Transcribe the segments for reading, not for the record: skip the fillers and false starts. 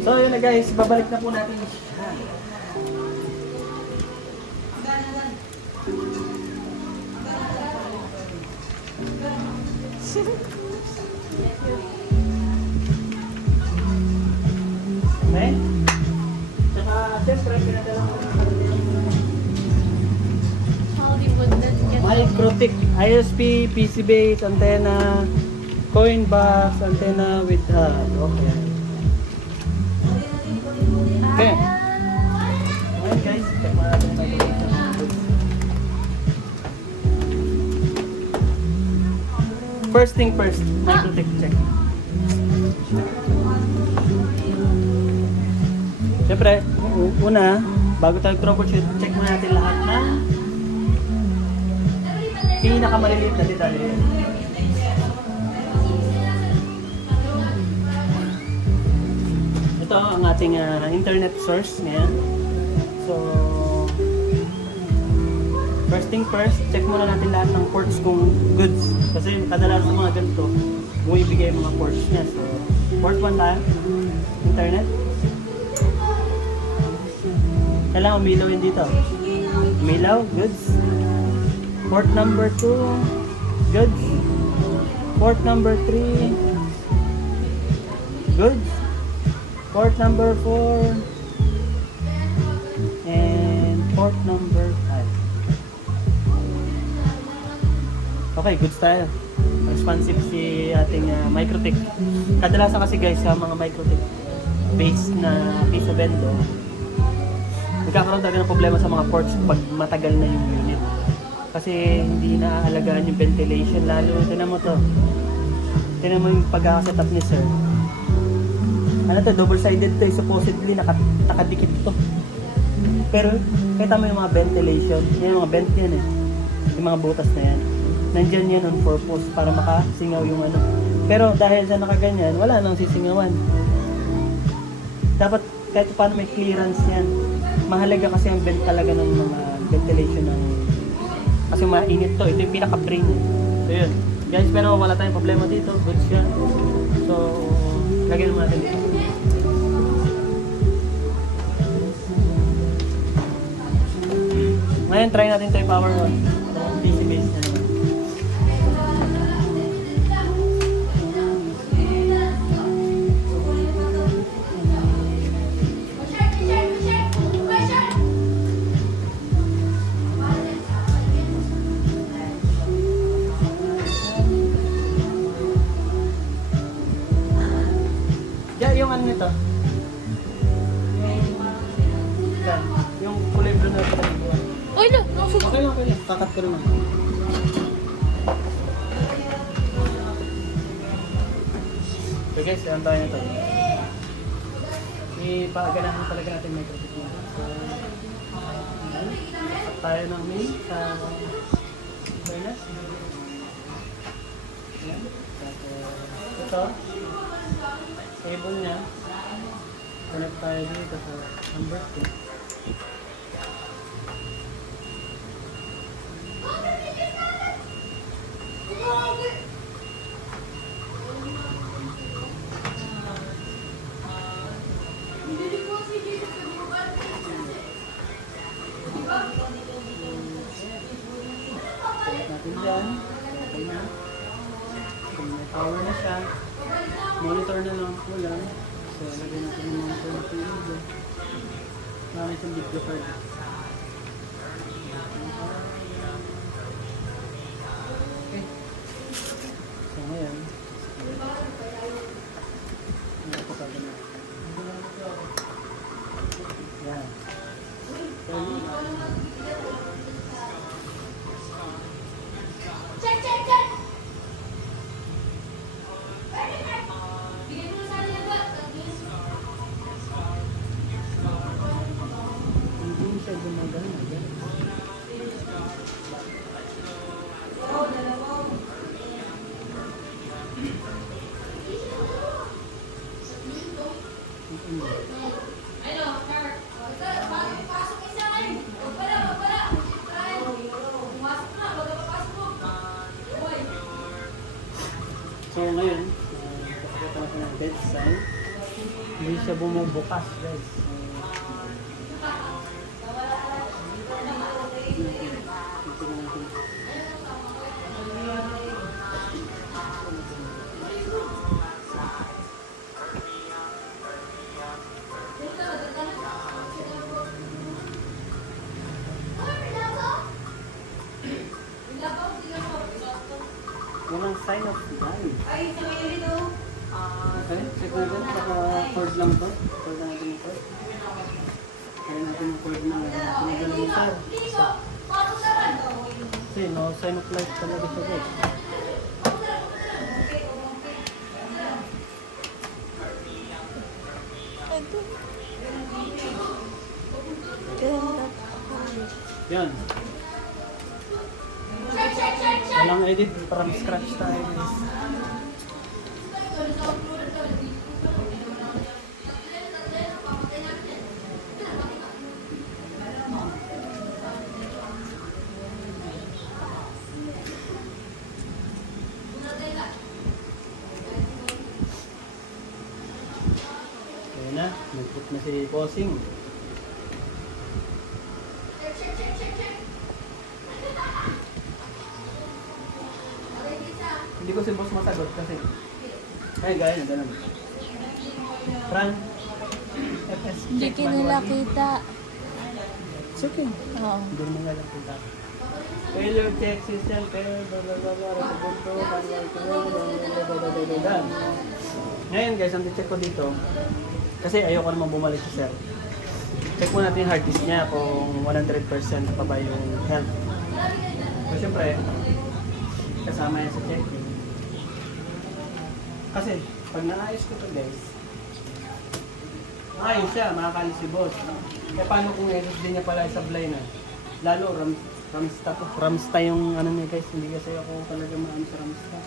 So yun na guys, babalik na po natin siya. Okay? Tsaka siyempre pinadala ko Hollywood na Microtik ISP, PC base, antenna, coin box, antenna with hub. Okay. Okay. Okay guys, check mo natin yung microtik. First thing first, microtik check. Siyempre, una, bago tayo troubleshoot, check mo natin lahat na pinakamaliliit na detalye. Ito ang ating internet source ngayon. So, first thing first, check muna natin lahat ng ports kung goods. Kasi kadalasan sa mga ganito, bumibigay yung mga ports niya. So, port 1 tayo, internet. Kailangan umilaw yun dito. Umilaw, goods. Port number 2, goods. Port number 3, goods. Port number 4, and port number 5. Okay, goods tayo. Responsive si ating microtik. Kadalasan kasi guys sa mga microtik based na piece of bendo, nagkakaroon talaga ng problema sa mga ports pag matagal na yung unit. Kasi hindi naaalagaan yung ventilation lalo. Tinan mo to. Tinan mo yung pagkakasetup ni sir. Ano to? Double-sided to. Supposedly nakadikit to. Pero kita mo yung mga ventilation. Yan yung mga vent yan eh. Yung mga butas na yan. Nandyan yan on purpose para makasingaw yung ano. Pero dahil sa nakaganyan, wala nang sisingawan. Dapat kahit paano may clearance yan. Mahalaga kasi ang vent talaga ng mga ventilation ng kasi mainit to. Ito yung pinaka-brain. So yun. Guys, pero wala tayong problema dito. Goods yan. So, lagyan naman natin dito. Ngayon, try natin ito yung power on. DC base na naman. Yung ano nito? Yan. Yung kulay blue na ito. Uy, no! Okay lang, okay lang. Kakat ko rin lang. So guys, yan tayo nito. Ipaganahan talaga natin microtik mo. So, at tayo ng main sa furnace. Yan. Ito. Cable niya. Connect tayo dito sa number 2. Connect natin dyan. Okay na. Kung may power na siya. Monitor na lang po lang. So, lagyan natin yung monitor na video. Marami itong video card. Okay. So, ngayon. Ano po sabi na? Yan. So, hindi siya gumagana. So ngayon, kapagkita natin ng bed sign. This siya bumubukas, guys. Walang sign of life. Ay, ito yung ito. Okay, check natin. Baka cord lang to. Cord na natin yung cord. Kaya natin yung cord na pinagalan mo sir. Kasi no sign of life talaga siya guys. Yan. Walang edit, from scratch tayo guys. Ayan na, nag-put na si Bossing. Hindi ko si boss masagot kasi ay gaya na ganun. Run FS Hindi check nila manually. kita. It's okay. Oo. Hindi mo nga lang kita. Failure check system, failure, blah blah blah blah, remoto, done. Ngayon guys, ang check ko dito, kasi ayoko naman bumalik sa sir. Check mo natin yung hard disk niya kung 100% pa ba yung health. So syempre, kasama yan sa checking. Kasi, pag naayos ko to guys, ayos siya, makakalis si boss. Kaya paano kung SSD niya pala isablay na? Lalo, Ramsta yung ano niya guys, hindi kasi ako talaga maano sa Ramsta.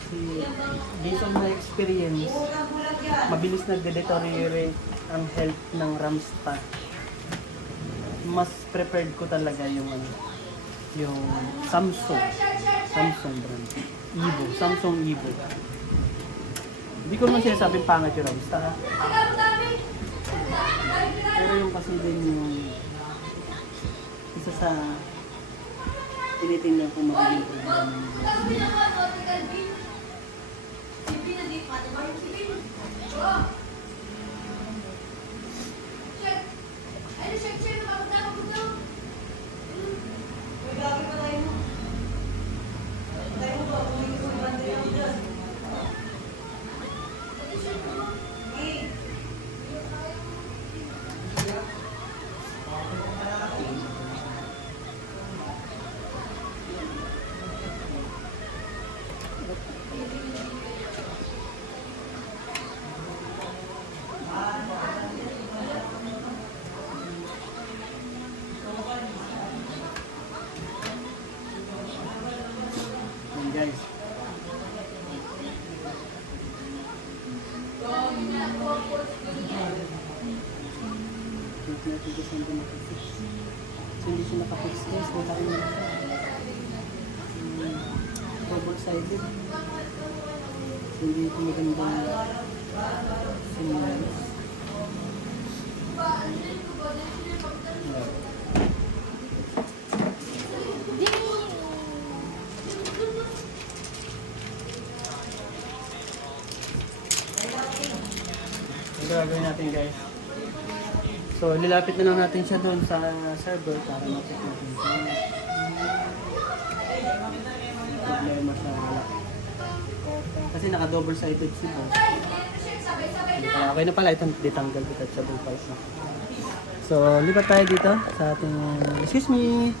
Kasi, based on my experience, mabilis nagde-deteriorate ang health ng Ramsta. Mas prepared ko talaga yung ano, yung Samsung brand. Samsung Evo. Hindi ko naman sinasabing pangit yung Ramsta ha. Pero yung kasi din yung isa sa tinitingnan ko magiging problema ng Yan, guys. Check natin kung saan ito nakafix. So, hindi siya nakafix guys. Wala rin naman siya. Double-sided. So, hindi ito magandang sinyales. Ang gagawin natin guys. So, nilapit na lang natin siya doon sa server para ma-check natin. Problema sa wala. Kasi naka-double-sided si boss. Okay na pala, itong ditanggal ko sa double files na. So, lipat tayo dito sa ating, excuse me.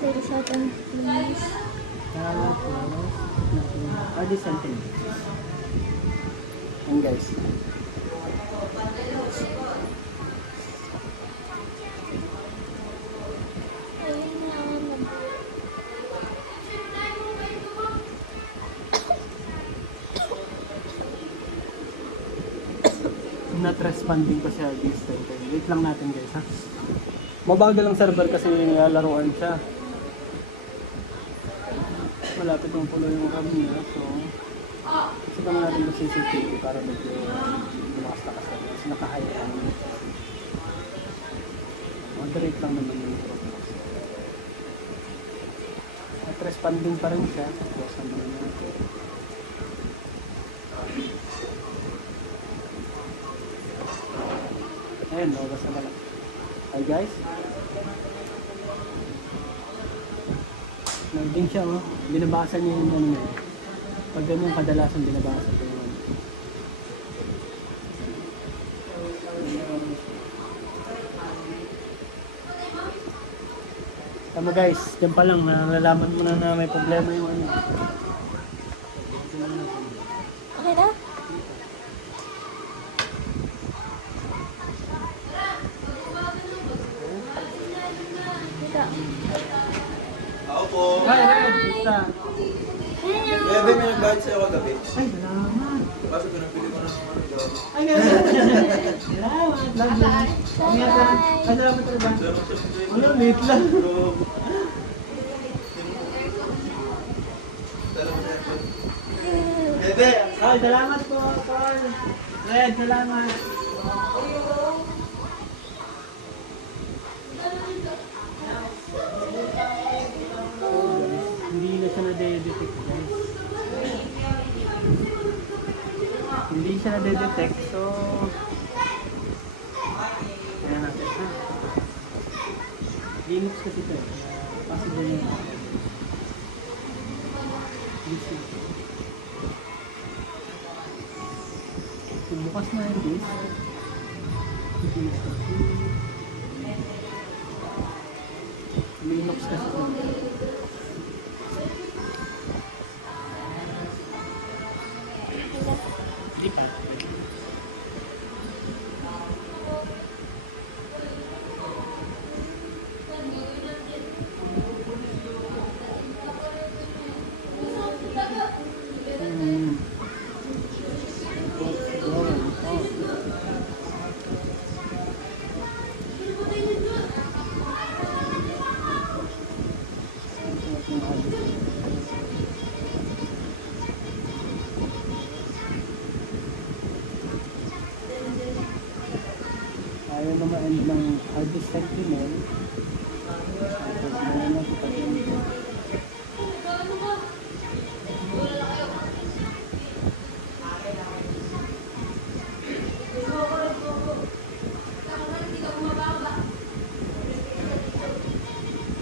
Pero sa atin, please. This something. And guys. Not responding pa siya this time. Wait lang natin guys ha. Mabagal ang server kasi laruan siya. malapit ng pulo yung RAM niya. So, kasi kami natin yung CCTV para medyo lumakas-lakas na. Kasi naka-high-end. Moderate lang naman yung progress. At responding pa rin siya. So, close naman natin. Ayan, oras na pala. Hi guys. Nandun siya, oh. Binabasa niya yung ano niya. Pag ganun, kadalasan binabasa ko yung ano. Tama guys, dyan pa lang, nalalaman mo na may problema yung ano. Okay na? Dito. Ako po. Hi, hi! Basta. Bebe, may nag-budget sa'yo kagabi. Ay, salamat! Kaso pinapili ko na ng mga nagawa. Ay, meron! Salamat! Love you! Ingat ka! Ay, salamat talaga! Salamat sa pagkain. Ano, late lang! Salamat sa Bebe! Ay, salamat po, Carl! Red, salamat! Hindi na siya na-detect, guys. Hindi siya na-detect, so... Kaya natin, ha? Linux kasi ito, eh. Possible yun. This is... Bukas na yung disk. Linux kasi ito. Di pa. Ayaw na ma-end ng hard disk sentinel. Tapos meron na ito pati yung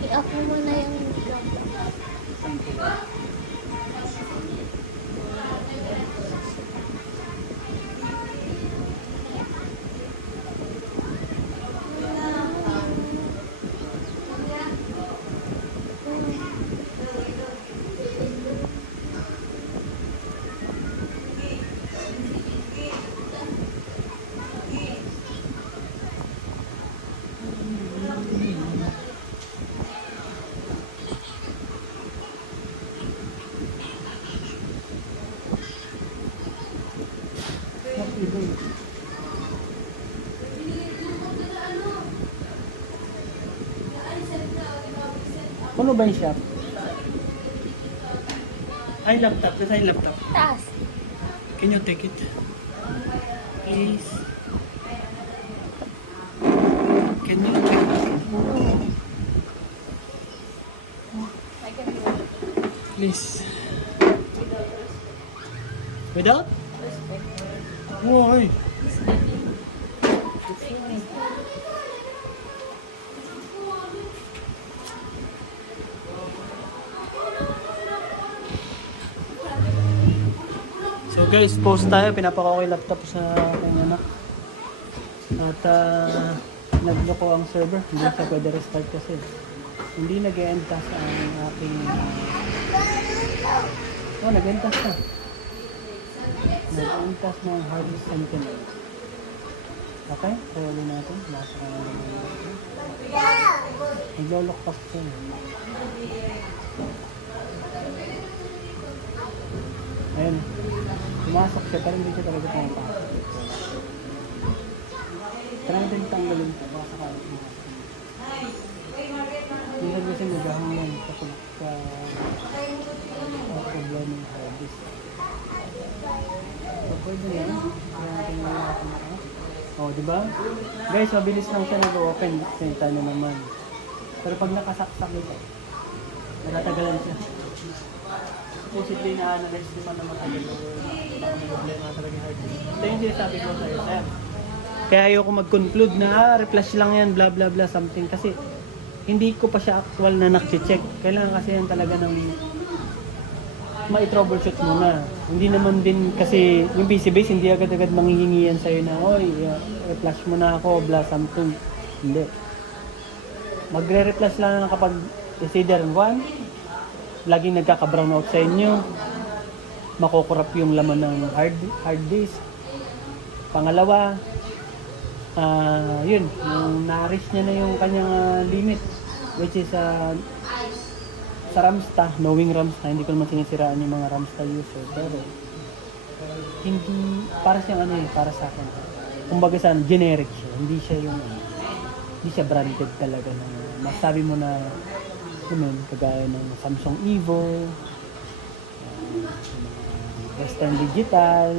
I-off mo muna yung Ano ba yung shop? Ay, laptop. Nasa yung laptop. taas. Can you take it? Please. Can you take it? Please. Without? Why? So guys, post tayo. Pinapako ko yung laptop sa aking anak. At nagloko ang server. Hindi siya pwede restart kasi. Hindi nag-end task ang aking... Oh, nag-end task na. Nag-end task ng hard disk sentinel. Okay, kaya ulit natin. Nasa ka naman natin. Nag-lock pa siya. Ayun. Pumasok siya, pero hindi siya talaga pumapasok. Try natin tanggalin ito. Baka sakali pumasok. Minsan kasi naghahanglan kapag di ba? Guys, mabilis lang siya nag-open. Kita nyo naman. Pero pag nakasaksak ito, natatagalan siya. Supposedly na-analyze naman na matagal o baka may problema talaga yung hard disk. Ito yung sinasabi ko sa'yo, sir. Kaya ayoko mag-conclude na reflash lang yan, blah blah blah something. Kasi hindi ko pa siya actual na nak-check. Kailangan kasi yan talaga ng ma-troubleshoot muna. Hindi naman din kasi yung PC base hindi agad-agad manghihingi yan sa'yo na oy, reflash mo na ako, blah something. Hindi. Magre-reflash lang kapag is either one, laging nagkaka-brown out sa inyo, makukurap yung laman ng hard disk. Pangalawa, yun, yung na-reach niya na yung kanyang limit, which is sa Ramsta, knowing Ramsta, hindi ko naman sinisiraan yung mga Ramsta user, pero hindi, para siyang para sa akin, kumbaga saan, generic siya, hindi siya branded talaga na masabi mo na, kagaya ng Samsung Evo, Western Digital,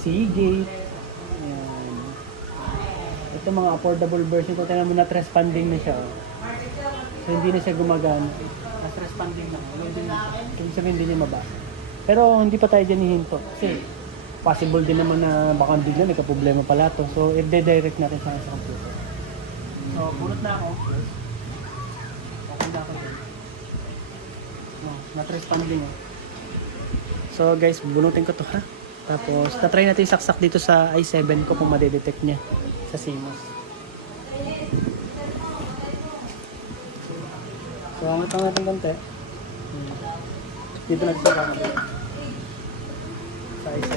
Seagate, ito mga affordable version ko, tingnan mo na responding na siya. So, hindi na siya gumagana. Responding na. Kung sabihin hindi niya mabasa. Pero hindi pa tayo dyan hihinto. Kasi possible din naman na baka bigla nagka-problema pala to. So, i-direct natin siya sa computer. So, bunot na ako. Okay na ako dyan. Not responding. So, guys, bunutin ko to ha. Tapos, tatry natin saksak dito sa i7 ko kung madedetect niya sa CMOS. So, angat natin konti. Dito nagsira natin. Sa i7.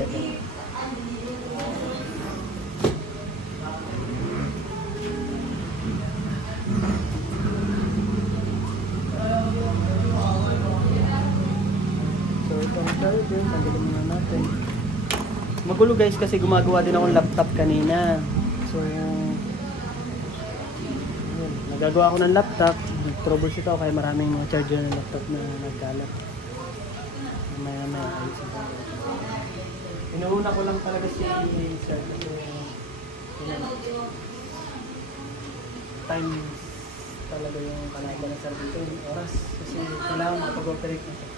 So, itong charger, tanggalin muna natin. Magulo guys kasi gumagawa din akong laptop kanina. So, yun, nagagawa ako ng laptop. Nag-troubleshoot ako kaya maraming mga charger ng laptop na nagkalat. Maya ayos ako. Inuuna ko lang talaga si Sir kasi time talaga yung kalaban ng Sir dito, yung oras. Kasi kailangan makapag-operate na siya.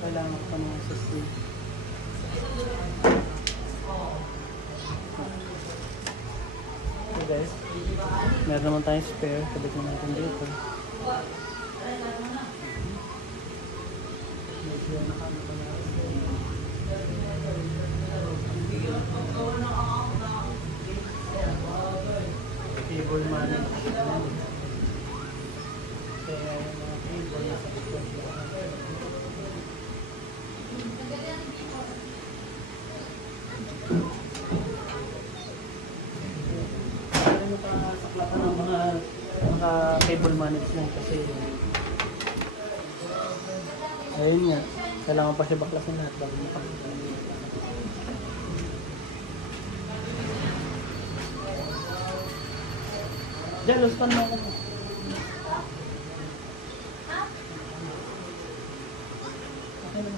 Kailangan ko ng system. So guys, meron naman tayong spare. Kabit na natin dito. Cable management. Kaya yung mga cable nasa likod. Ano pa saklapan ng mga cable management kasi ayun nga, kailangan pa siya baklasin lahat bago makakita. Diyan, luspan mo ako. Okay na.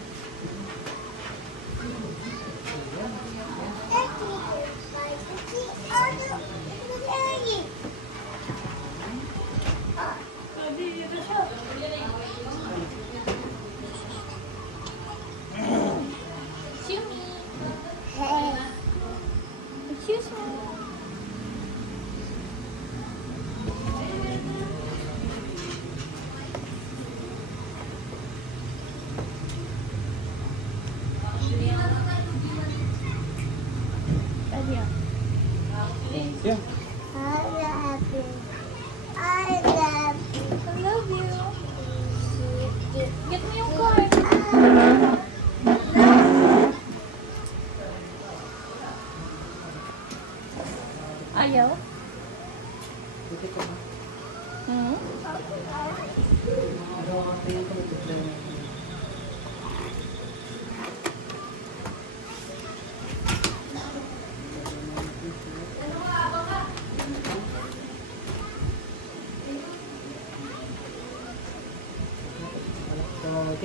Excuse me. Thank you. I love you. Get me yung card. Ayaw?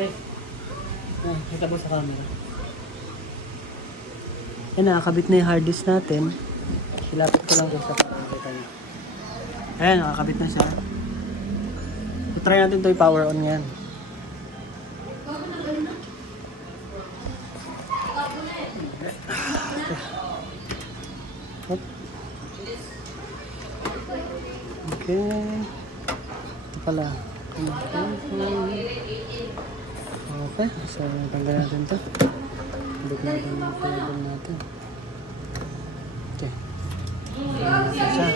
guys. Kita po sa camera. Yan, nakakabit na yung hard disk natin. Ilapit ko lang sa kita niyo. Ayan, nakakabit na siya. So, try natin ito i-power on yan. Hop. Okay. Ito pala. Okay. So, tanggal natin ito. Balik natin yung cable natin. Okay. Ayan siya.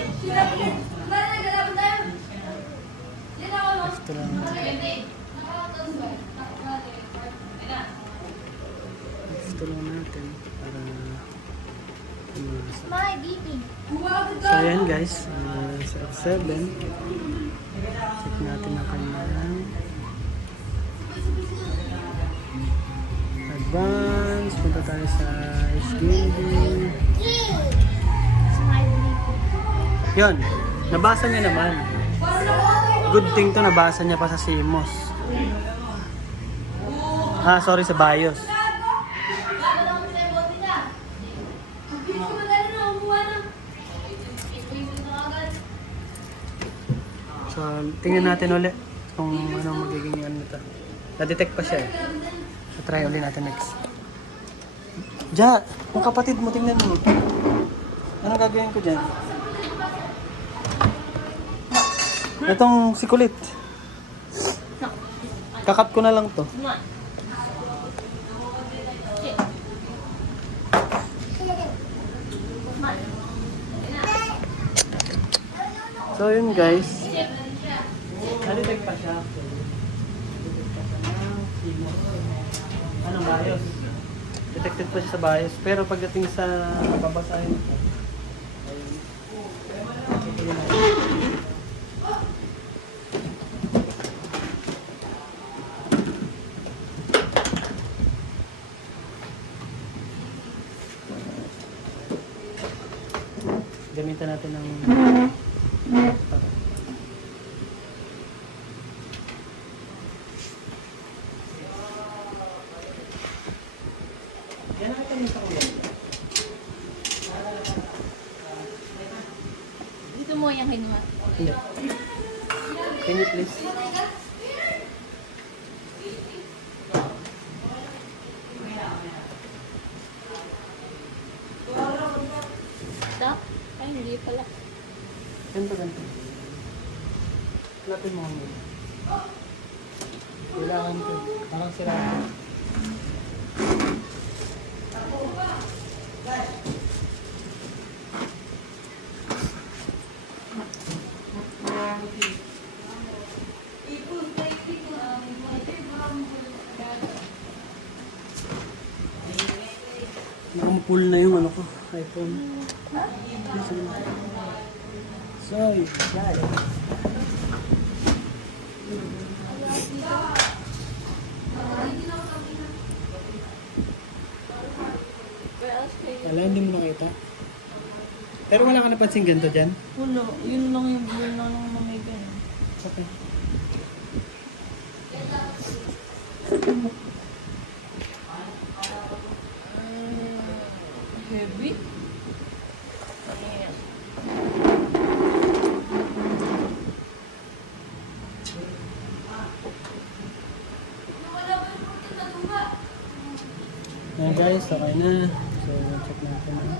Ito lang natin. Ito lang natin para umasa. My baby. So ayan guys, sa F7 check natin ang kanyang advance. Punta tayo sa gaming. My baby. Yun, nabasa niya naman. Good thing to, nabasa niya pa sa CMOS. Sorry, sa BIOS. So, tingnan natin ulit kung ano magiging ano nito. Na-detect pa siya eh. So, try ulit natin next. Ja, yung kapatid mo, tingnan mo. Anong gagawin ko dyan? Itong si Kulit. Kakat ko na lang to. So yun guys. Na-detect pa siya. Na-detect pa siya ng CMOS. Anong BIOS? Detected pa siya sa BIOS. Pero pagdating sa babasahin ko, gamitan natin ng yan ang kami sa kuya. Dito mo yung kinuha. Hindi. Can you please? Stop? Ay, hindi pala. Ganito. Lapin mo ngayon. Kailangan ko. Parang sira ko. Nakampul na yung ano ko, iPhone. Sorry, guys. Wala, hindi mo nakita. Pero wala ka napansin ganito dyan? Wala. Yun lang yung mamiga. Okay. Heavy? Ayan guys, okay na. So, check natin na.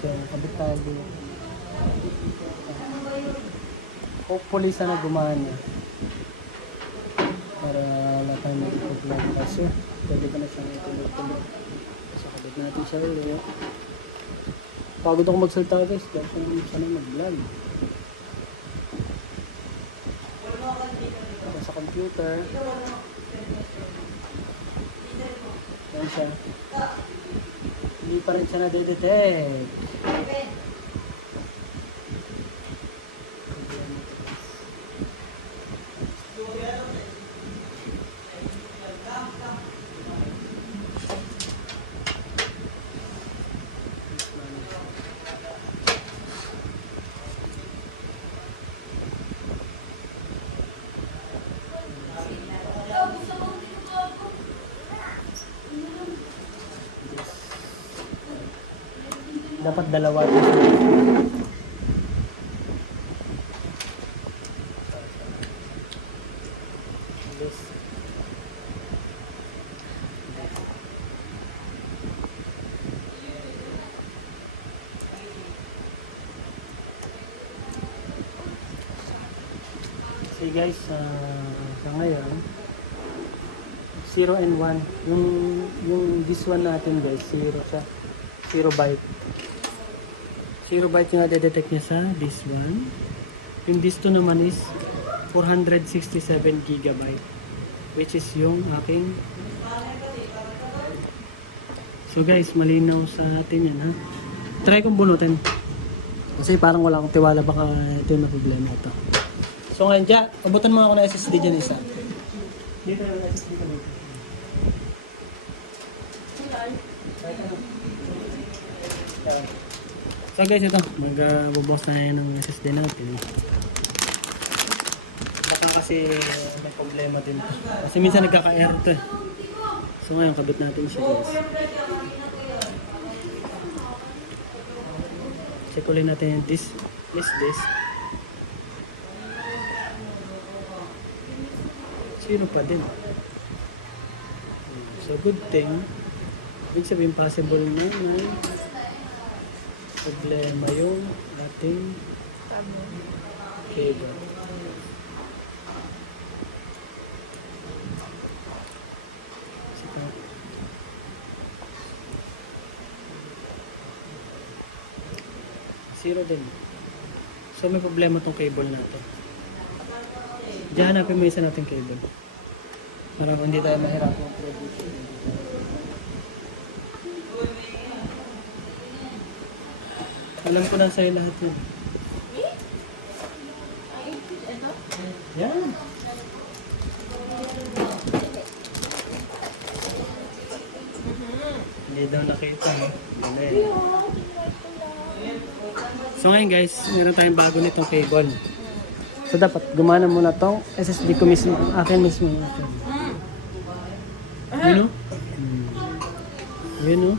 So, kabit-tabi. Hopefully sana gumana. Para wala tayong mag-vlog. Kaso, pwede ko na siyang ituloy-tuloy. So, kabit natin siya ulit. Pagod ako magsalita guys. Dahil sana mag-vlog. Sa computer. Ayan siya. Hindi pa rin siya na-detect. Dapat dalawa ito. This. So guys, sa ngayon 0 and 1 yung this one natin guys, 0 siya, 0 byte. 0 byte yung na-detect niya sa this one. Yung this two naman is 467 gigabyte, which is yung aking. So guys, malinaw sa atin yan ha. Try kong bunutin. Kasi parang wala akong tiwala, baka ito yung problema ito. So ngayon dyan, abutan mo ako ng SSD dyan isa. Dito yung SSD ko dito. So guys, ito, magbubukas na yan ng SSD natin. Baka kasi may problema din. Kasi minsan nagkaka-error ito eh. So ngayon, kabit natin siya guys. Check ulit natin yung disk. Zero pa din. So good thing, ibig sabihin possible na may problema yung ating cable. Zero din. So may problema tong cable na to. Diyan hanapin mo isa nating cable. Para hindi tayo mahirapan mag-produce. Alam ko na sa'yo lahat yun. Yan. Hindi daw nakita. So ngayon guys, meron tayong bago nitong cable. So dapat gumana muna tong SSD ko mismo, akin mismo. Yun o? Yun o?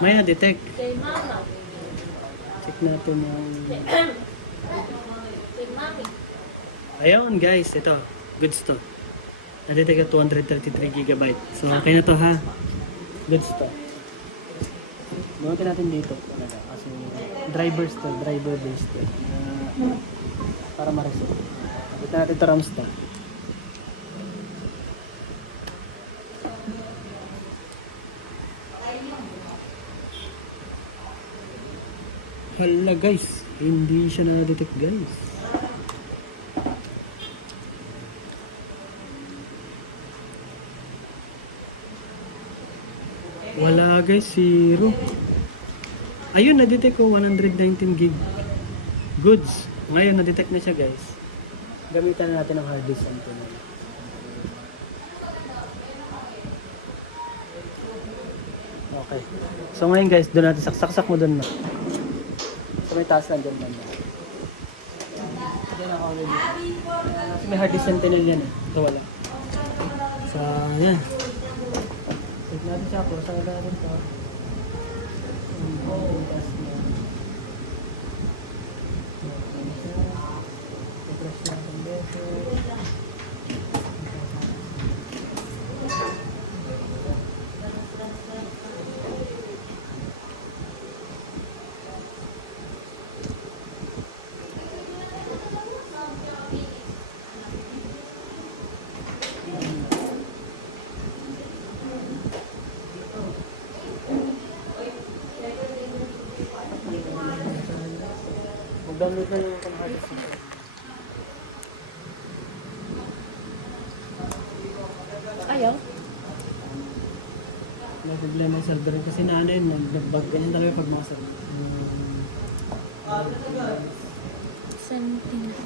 May na-detect. Check natin yung... Ayun guys, ito. Goods to. Na-detect at 233 GB. So okay na to ha. Goods to. Bunutin natin dito. Kasi drivers to, driver based to. Para ma-reset. Kapit natin ito RAMs to. Hala guys, hindi siya na-detect guys. Wala guys, zero. Ayun, na-detect ko 119 gig. Goods. Ngayon, na-detect na siya guys. Gamitan na natin ang hard disk. Okay. So ngayon guys, doon natin saksak mo doon na. So may taas lang doon banda. Diyan ako ulit. Kasi may hard disk sentinel yan eh. Ito wala. So yan. Check natin siya po. Saan natin ito? Taas na. I-press natin dito. Mag-download na yung hard disk. Ayaw? May problema yung server kasi naano yun, nag-bug ganyan talaga pag mga server. Sentinel.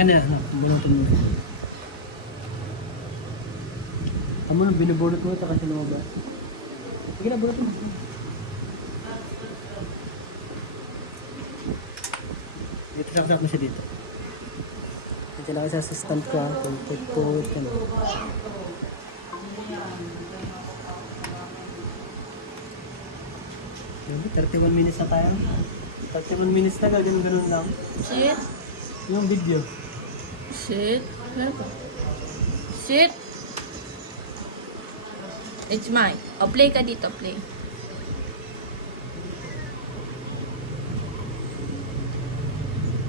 Akin na, bunutin mo. Tama na, binubunot mo ito kasi lumabas. Sige na, bunutin mo. Dito saksak mo siya dito. Dito lang isa sa stand ko ha. Pagpagpagpagpag ka na. Okay, 31 minutes na tayo. 31 minutes na, ganun lang. Shit. Yung video. Shit. Shit. It's mine. O, play ka dito, play.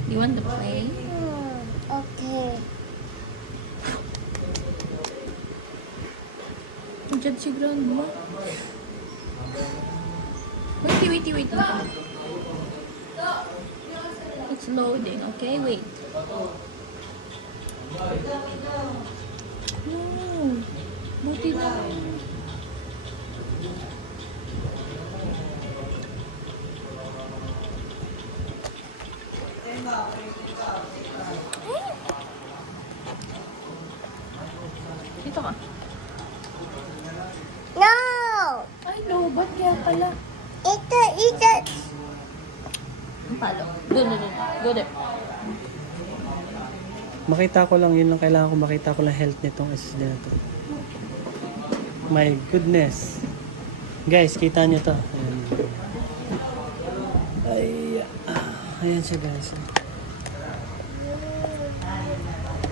You want to play? Okay. Diyan si grandma. Wait. It's loading, okay? Wait. No. Buti na. Dito ka. No! Ay, no. Ba't kaya pala? Ito. Ang palo. Go there. Makita ko lang, yun lang kailangan ko makita ko lang health nitong SSD na to. My goodness. Guys, kita nyo to. Ayan. Ayan siya guys.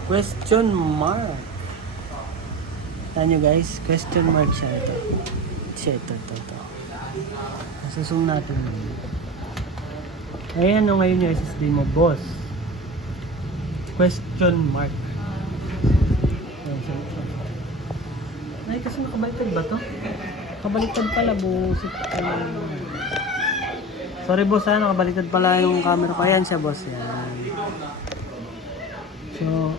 Question mark. Kita nyo guys, question mark siya ito. Ito. Susung natin. Ayan o ngayon yung SSD mo, boss. Question mark. Ayan siya. Ay, kasi nakabaliktad ba to? Nakabaliktad pala, busit. Sorry boss ha, nakabaliktad pala yung camera ko. Ayan siya boss, yan. So,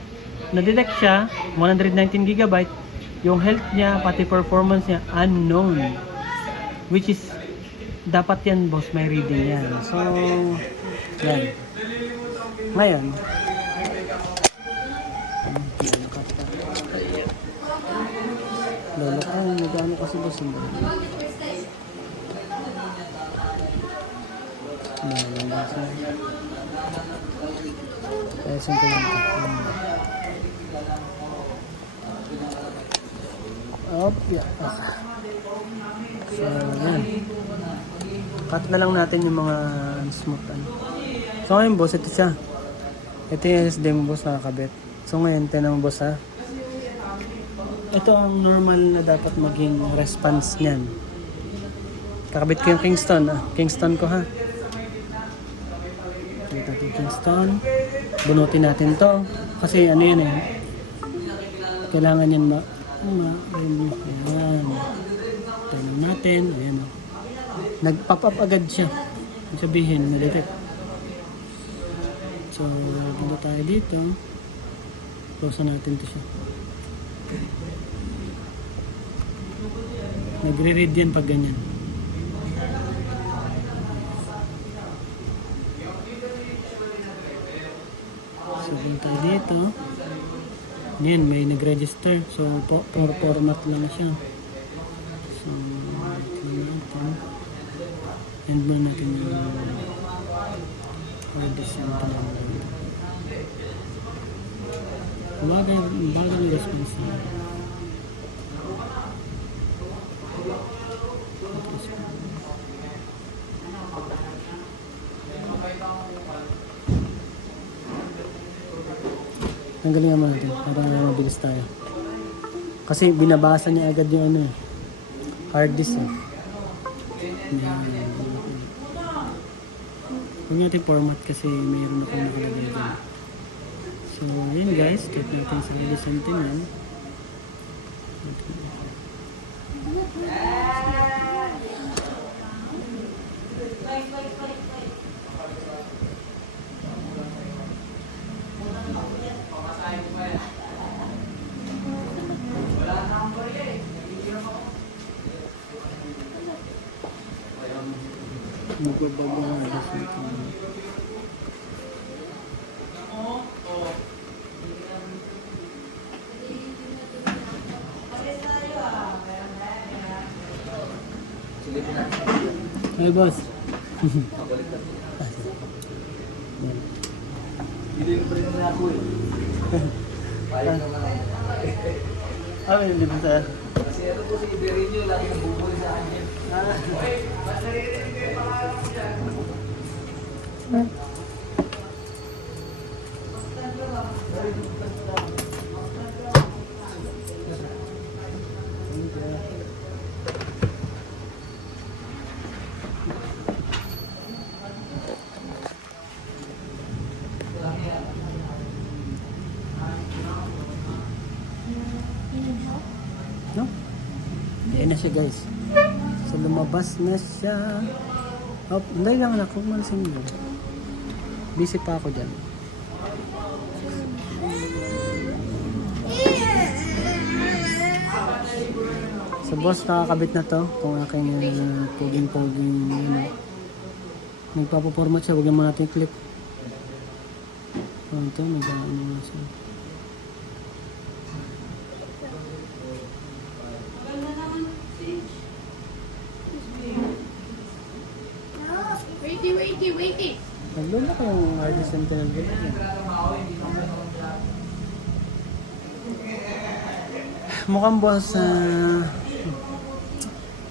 na-detect siya, 119GB. Yung health niya, pati performance niya, unknown. Which is, dapat yan boss, may reading yan. So, yan. Ngayon, lolo ko, nag-ano kasi boss yung ba? Kaya saan ko lang ito. Yeah. So, yan. Cut na lang natin yung mga smooth ano. So ngayon boss, ito siya. Ito yung SSD mo boss nakakabit. So ngayon, tinan mo boss ha. Ito ang normal na dapat maging response niyan. Kakabit ko yung Kingston. Kingston ko ha. Ito yung Kingston. Bunutin natin to. Kasi ano yan eh. Kailangan yan ayan. Tignan natin. Ayan. Nag-pop up agad siya. Ibig sabihin, na-detect. So, punta tayo dito. Close natin to siya. Nagre-read yan pag ganyan. So, punta tayo dito. Yan, may nag-register. So, format lang siya. So, tignan natin. End mo natin yung center number. Bagal response na. Tanggalin naman natin para mabilis tayo. Kasi binabasa niya agad yung ano eh. Hard disk eh. Huwag natin format kasi mayroon akong nakalagay dyan. So yun guys, check natin sa Lily Sentinel. Magbabago ang Lily Sentinel. Hey, boss. Hindi pa rin na ako eh. Ayaw naman ako. Ah, hindi ba sir? Kasi ano po si Iberinio, lagi nang bubuli sa akin yun. No? Ayan na siya guys. So lumabas na siya. Oh, hindi lang anak, huwag malasin mo. Busy pa ako dyan. So boss, nakakabit na to. Kung aking puging-puging nagpapapormat siya, huwag mo natin i-clip. Oh, ito, nag-ano na siya. Waity. Naglula ko yung RD Sentinel ko. Mukhang boss,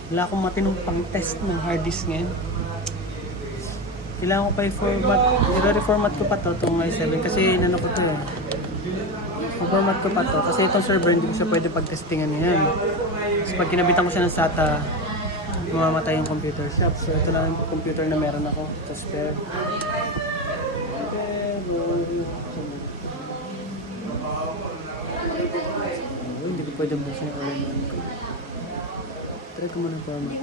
wala akong matinong pang-test ng hard disk ngayon. Kailangan ko pa i-format. I-reformat ko pa to, itong i7 kasi inano ko to eh. I-format ko pa to kasi itong server hindi ko siya pwede pag-testingan yan. Tapos pag kinabitan ko siya ng SATA, mamamatay yung computer shop. So ito lang yung computer na meron ako. Tester. Hindi ko pwede buksan yung all-in-one ko. Try ko muna format.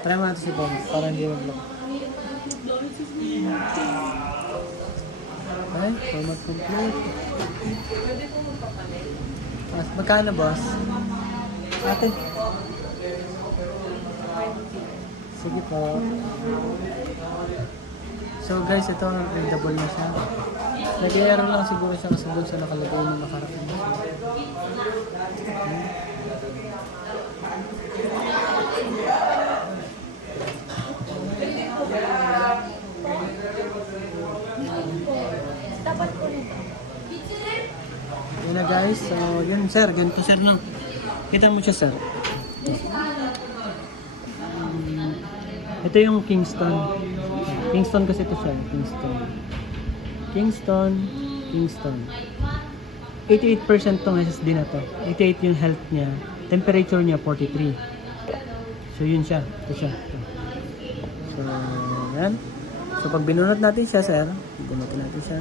Try mo natin si format para hindi mag-lock. Okay, format complete. Magkano boss? Ate? Sige po. So guys, ito readable na siya. Nag-error lang siguro siya kasi doon sa nakalagay ng nakarapin. Dapat ko nito. Yun na guys, so yun sir, ganito sir no. Kita mo siya sir. Ito yung Kingston. Kingston kasi ito siya, Kingston. 88% tong SSD na to. 88 yung health niya. Temperature niya 43. So yun siya, ito siya. So yan. So pag binunot natin siya sir, bunutin natin siya.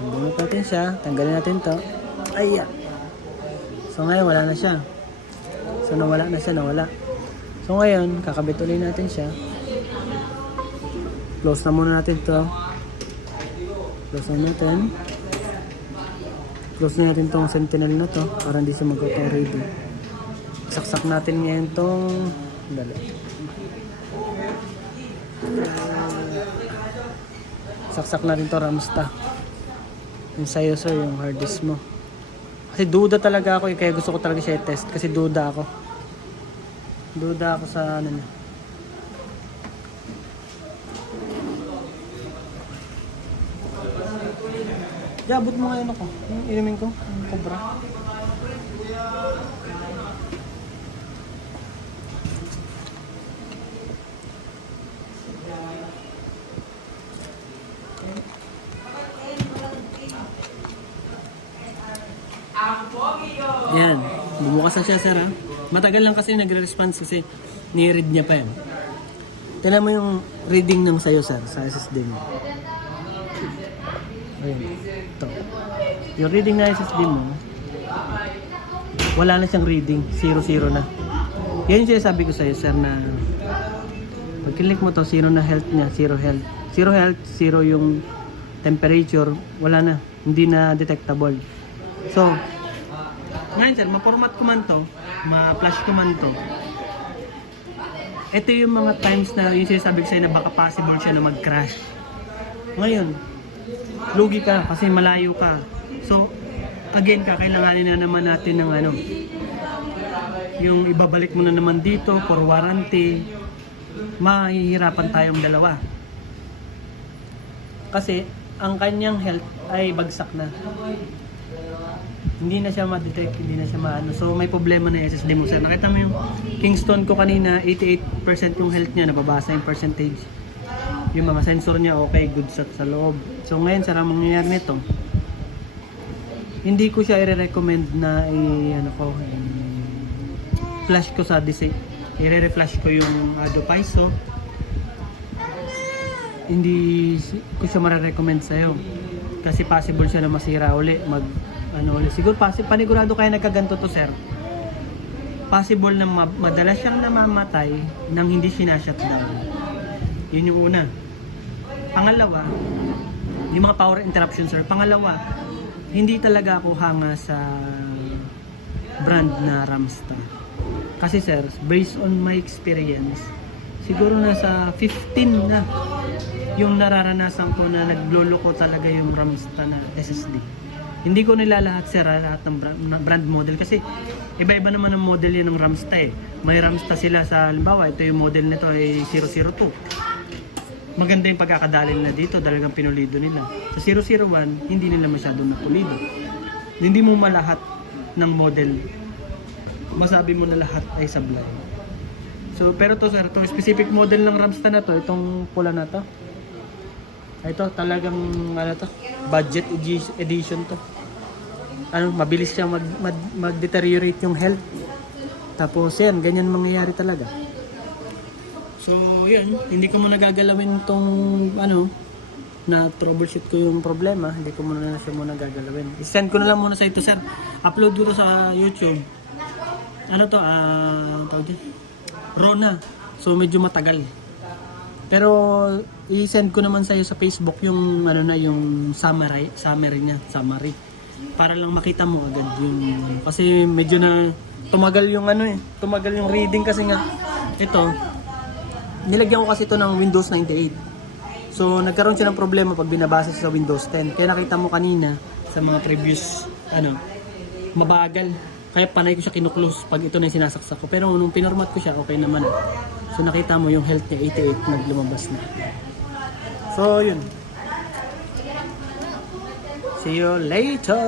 Bunot natin siya, tanggalin natin to. Ay! So ngayon wala na siya. So nawala na siya, nawala. So ngayon, kakabit ulit natin siya. Close na muna natin to. Close na natin. Close na natin tong Sentinel na to para hindi siya mag-auto-ready. Saksak natin ngayon tong dali. Saksak natin to Ramsta. Yung sa'yo sir, yung hard disk mo. Kasi duda talaga ako kaya gusto ko talaga siya i-test kasi duda ako. Duda ako sa ano niya. Abot mo ngayon ako. Yung inumin ko, yung Cobra. Yan. Bumukas na siya sir ha. Matagal lang kasi nagre-response kasi ni-read niya pa yan. Tignan mo yung reading ng sayo sir sa SSD mo. Ayun. Ito. Yung reading na SSD mo, wala na siyang reading. 0-0 na. Yan yung sabi ko sa'yo sir na pag click mo to, 0 na health niya, 0 health. 0 health, 0 yung temperature, wala na. Hindi na detectable. So, ngayon sir, ma-format ko man to, ma-flash ko man to. Ito yung mga times na yung sinasabi ko sa'yo na baka possible siya na mag-crash. Ngayon, lugi ka kasi malayo ka. So, again, kakailanganin na naman natin ng ano, yung ibabalik mo na naman dito for warranty. Mahihirapan tayong dalawa. Kasi, ang kanyang health ay bagsak na. Hindi na siya ma-detect, hindi na siya maano. So, may problema na yung SSD mo, sir. Nakita mo yung Kingston ko kanina, 88% yung health niya, nababasa yung percentage. Yung mga sensor niya, okay, good sa loob. So, ngayon, sir, ang mangyayari nito, hindi ko siya i-recommend na flash ko sa DC. I-reflash ko yung Adopaiso. Hindi ko siya ma-recommend sa'yo. Kasi possible siya na masira uli. Siguro panigurado kaya nagkaganto to, sir. Possible na madalas siyang namamatay nang hindi sinashutdown. Yun yung una. Pangalawa, yung mga power interruption, sir. Pangalawa, hindi talaga ako hanga sa brand na Ramsta. Kasi, sir, based on my experience, siguro nasa 15 na yung nararanasan ko na nagloloko talaga yung Ramsta na SSD. Hindi ko nilalahat, sir, lahat ng brand model kasi iba-iba naman ang model yan ng Ramsta eh. May Ramsta sila sa, halimbawa, ito yung model nito ay 002. Maganda yung pagkakadali nila dito, talagang pinulido nila. Sa 001, hindi nila masyadong napulido. Hindi mo malahat ng model, masabi mo na lahat ay sablay. So, pero to, sir, itong specific model ng Ramsta na to, itong pula na to, ito talagang budget edition to. Mabilis siya mag-deteriorate yung health. Tapos yan, ganyan mangyayari talaga. So, yan, hindi ko muna gagalawin tong na troubleshoot ko yung problema. Hindi ko muna siya gagalawin. I-send ko na lang muna sa ito, sir. Upload ko to sa YouTube. Tawag din? Rona. So, medyo matagal. Pero i-send ko naman sa iyo sa Facebook yung yung summary niya. Para lang makita mo agad yung kasi medyo na tumagal yung tumagal yung reading kasi nga ito nilagyan ko kasi ito ng Windows 98. So nagkaroon siya ng problema pag binabasa sa Windows 10. Kaya nakita mo kanina sa mga previous mabagal. Kaya panay ko siya kinuklose pag ito na yung sinasaksak ko. Pero nung pinormat ko siya, okay naman. So nakita mo yung health niya 88 naglumabas na. So yun. See you later.